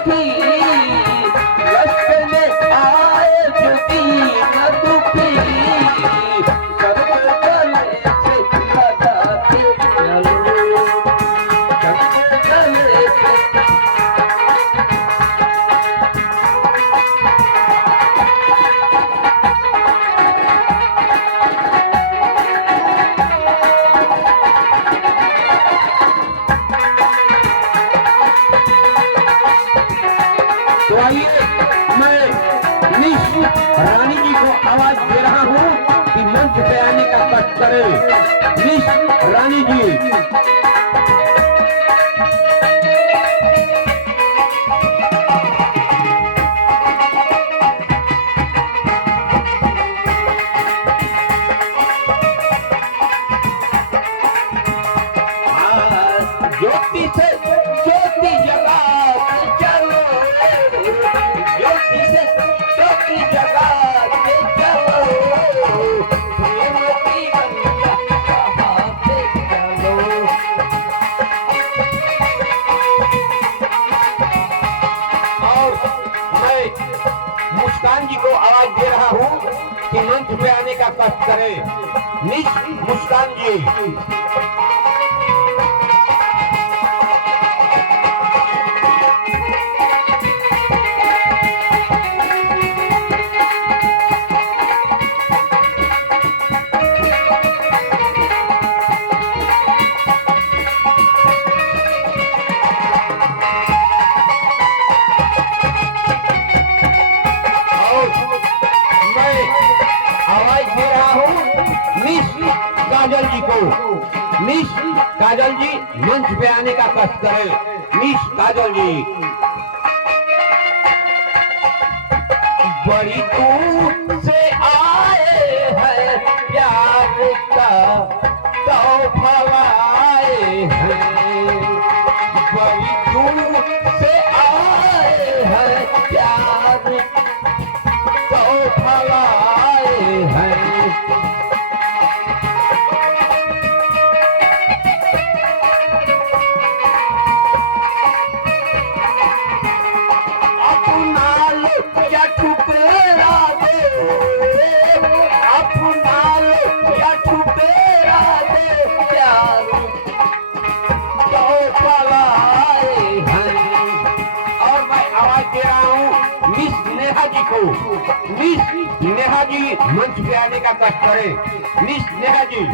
दुखी लश्कर में आए जो दीन दुखी सब गले से लगाते चलो सब गले से तो आइए मैं निश रानी जी को आवाज दे रहा हूँ कि मंच पे आने का कष्ट करें। निश रानी जी ज्योति से ज्योति जगाते चलो ज्योति से ज्योति जगाते चलो प्रेम की गंगा बहाते चलो। और मैं मुस्कान जी को आवाज दे रहा हूँ कि मंच पे आने का कष्ट करें। निश मुस्कान जी आवाज दे रहा हूँ निश काजल जी को। निश काजल जी मंच पे आने का कष्ट करें। निश काजल जी बड़ी दूर से आए हैं प्यार का तोहफा लाए हैं बड़ी दूर से आए हैं प्यार तोहफा लाए हैं। अपना लो या ठुकरा दे अपना लो या ठुकरा दे प्यार तोहफा लाए हैं। और मैं आवाज दे रहा हूँ मिस नेहा जी को। मिस नेहा जी मंच पे आने का कष्ट करें। मिस नेहा जी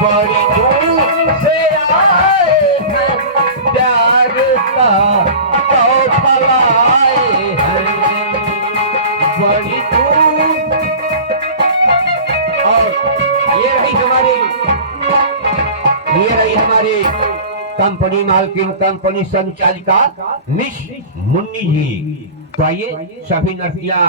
बड़ी दूर से आए हैं प्यार का तोहफा लाए हैं बड़ी दूर। और ये रही हमारी कंपनी मालकिन कंपनी संचालिका मिस मुन्नी जी। तो आइए सभी नर्सियां